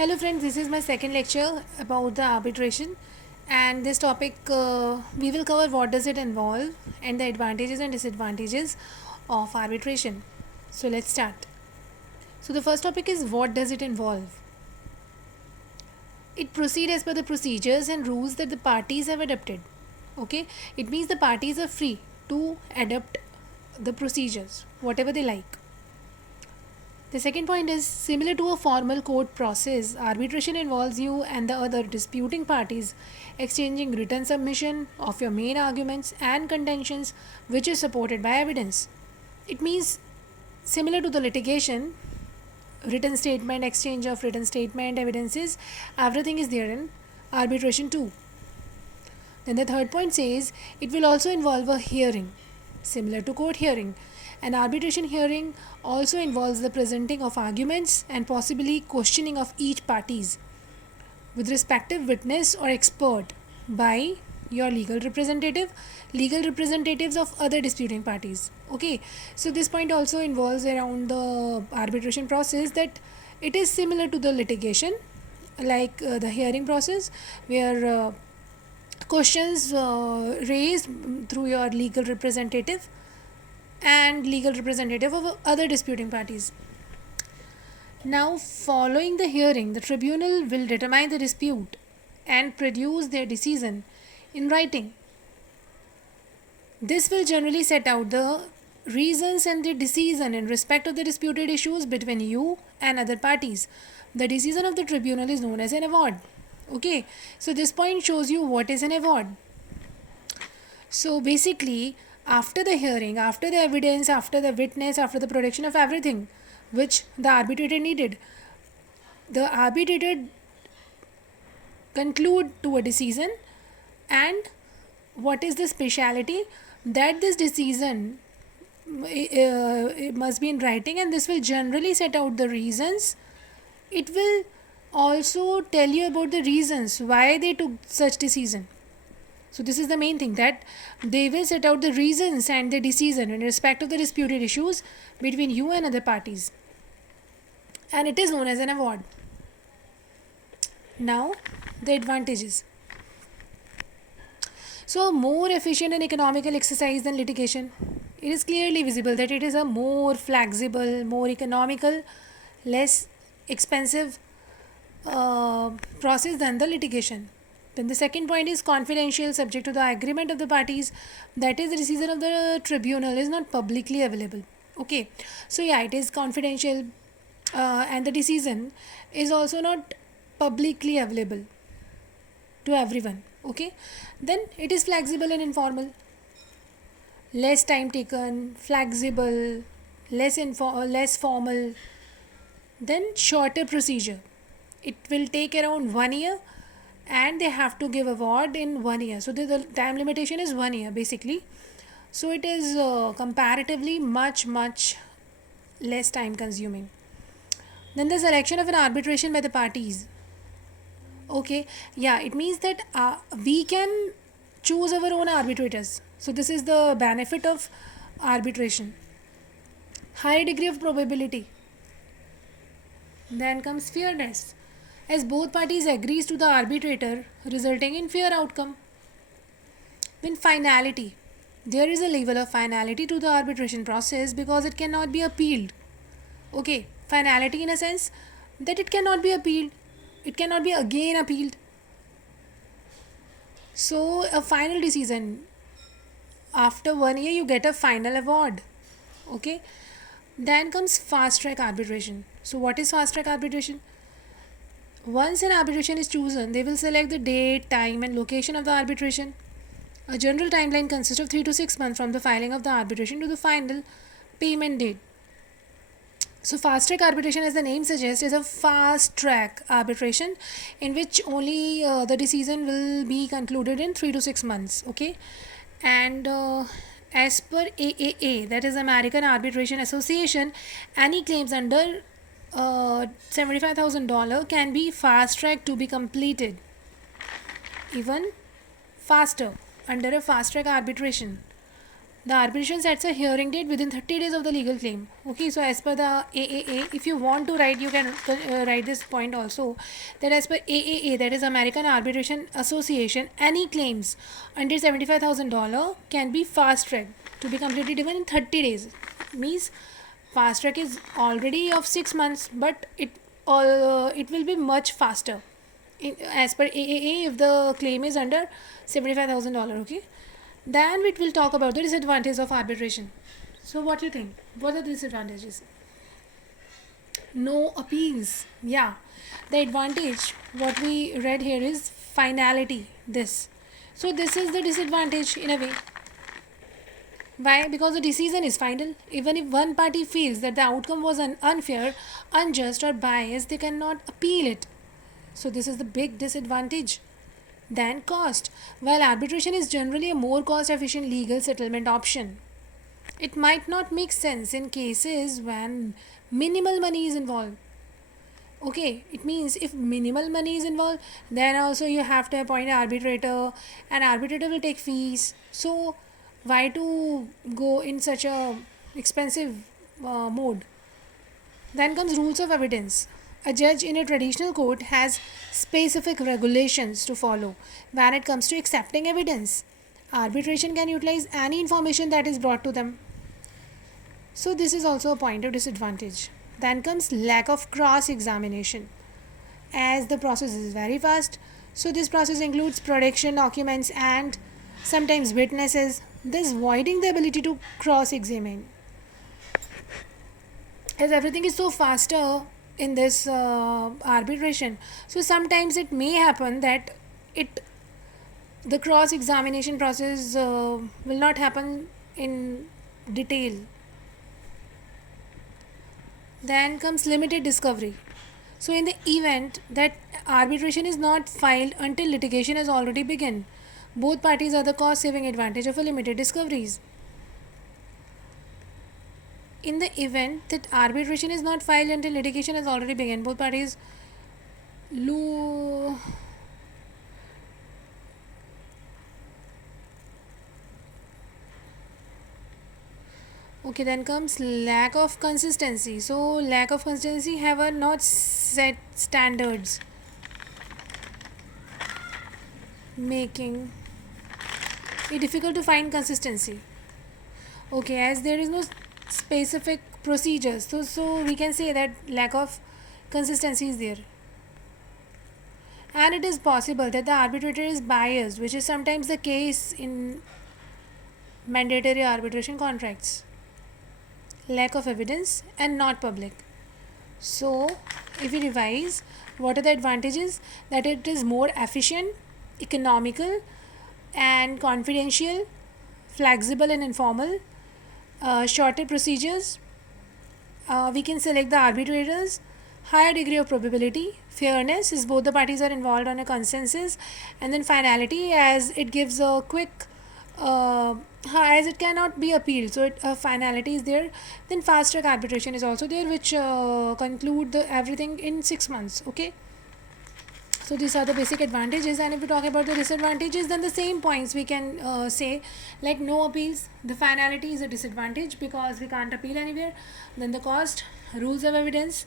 Hello friends, this is my second lecture about the arbitration, and this topic we will cover what does it involve and the advantages and disadvantages of arbitration. So let's start. So the first topic is what does it involve? It proceeds as per the procedures and rules that the parties have adopted. Okay, it means the parties are free to adopt the procedures whatever they like. The second point is similar to a formal court process, arbitration involves you and the other disputing parties exchanging written submission of your main arguments and contentions which is supported by evidence. It means similar to the litigation, written statement, exchange of written statement, evidences, everything is there in arbitration too. Then the third point says it will also involve a hearing, similar to court hearing. An arbitration hearing also involves the presenting of arguments and possibly questioning of each parties with respective witness or expert by your legal representatives of other disputing parties. Okay, so this point also involves around the arbitration process that it is similar to the litigation, like the hearing process, where questions raised through your legal representative and legal representative of other disputing parties. Now, following the hearing, the tribunal will determine the dispute and produce their decision in writing. This will generally set out the reasons and the decision in respect of the disputed issues between you and other parties. The decision of the tribunal is known as an award. Okay, so this point shows you what is an award. So basically, after the hearing, after the evidence, after the witness, after the production of everything which the arbitrator needed, the arbitrator conclude to a decision. And what is the speciality? That this decision it must be in writing, and this will generally set out the reasons. It will also tell you about the reasons why they took such decision. So this is the main thing, that they will set out the reasons and the decision in respect of the disputed issues between you and other parties, and it is known as an award. Now the advantages. So more efficient and economical exercise than litigation. It is clearly visible that it is a more flexible, more economical, less expensive process than the litigation. Then the second point is confidential, subject to the agreement of the parties. That is, the decision of the tribunal is not publicly available. Okay, so yeah, it is confidential, and the decision is also not publicly available to everyone. Okay, then it is flexible and informal, less time taken, flexible, less formal. Then shorter procedure. It will take around 1 year, and they have to give award in 1 year. So the time limitation is 1 year basically. So it is comparatively much less time consuming. Then the selection of an arbitration by the parties. Okay, yeah, it means that we can choose our own arbitrators. So this is the benefit of arbitration. High degree of probability. Then comes fairness, as both parties agrees to the arbitrator, resulting in fair outcome. Then finality. There is a level of finality to the arbitration process because it cannot be appealed. Okay, finality in a sense that it cannot be appealed. It cannot be again appealed. So a final decision, after 1 year you get a final award. Okay, then comes fast track arbitration. So what is fast track arbitration? Once an arbitration is chosen, they will select the date, time and location of the arbitration. A general timeline consists of 3 to 6 months from the filing of the arbitration to the final payment date. So fast track arbitration, as the name suggests, is a fast track arbitration in which only the decision will be concluded in 3 to 6 months. Okay, and as per AAA, that is American Arbitration Association, any claims under $75,000 can be fast tracked to be completed even faster under a fast track arbitration. The arbitration sets a hearing date within 30 days of the legal claim. Okay, so as per the AAA, if you want to write, you can write this point also, that as per AAA, that is American Arbitration Association, any claims under $75,000 can be fast tracked to be completed even in 30 days. Means fast track is already of 6 months, but it will be much faster as per AAA if the claim is under $75,000. Okay, then we will talk about the disadvantages of arbitration. So what do you think? What are the disadvantages? No appeals. Yeah. The advantage, what we read here is finality. This. So this is the disadvantage in a way. Why? Because the decision is final. Even if one party feels that the outcome was unfair, unjust, or biased, they cannot appeal it. So this is the big disadvantage. Then cost. While arbitration is generally a more cost efficient legal settlement option, it might not make sense in cases when minimal money is involved. Okay, it means if minimal money is involved, then also you have to appoint an arbitrator, and arbitrator will take fees. So why to go in such a expensive mode? Then comes rules of evidence. A judge in a traditional court has specific regulations to follow when it comes to accepting evidence. Arbitration can utilize any information that is brought to them. So this is also a point of disadvantage. Then comes lack of cross examination. As the process is very fast, so this process includes production documents and sometimes witnesses, thus voiding the ability to cross examine. As everything is so faster in this arbitration, so sometimes it may happen that it the cross examination process will not happen in detail. Then comes limited discovery. So in the event that arbitration is not filed until litigation has already begun, both parties are the cost saving advantage of a limited discoveries. In the event that arbitration is not filed until litigation has already begun, both parties lose. Okay, then comes lack of consistency. So lack of consistency have a not set standards, making it difficult to find consistency. Okay, as there is no specific procedures, so we can say that lack of consistency is there. And it is possible that the arbitrator is biased, which is sometimes the case in mandatory arbitration contracts. Lack of evidence and not public. So if we revise, what are the advantages? That it is more efficient, economical, and confidential, flexible and informal, shorter procedures, we can select the arbitrators, higher degree of probability, fairness as both the parties are involved on a consensus, and then finality as it gives a quick as it cannot be appealed, so finality is there. Then fast track arbitration is also there, which conclude everything in 6 months. Okay, so these are the basic advantages, and if we talk about the disadvantages, then the same points we can say, like no appeals. The finality is a disadvantage because we can't appeal anywhere. Then the cost, rules of evidence,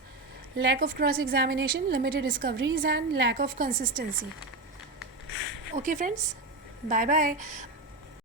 lack of cross examination, limited discoveries, and lack of consistency. Okay friends, bye bye.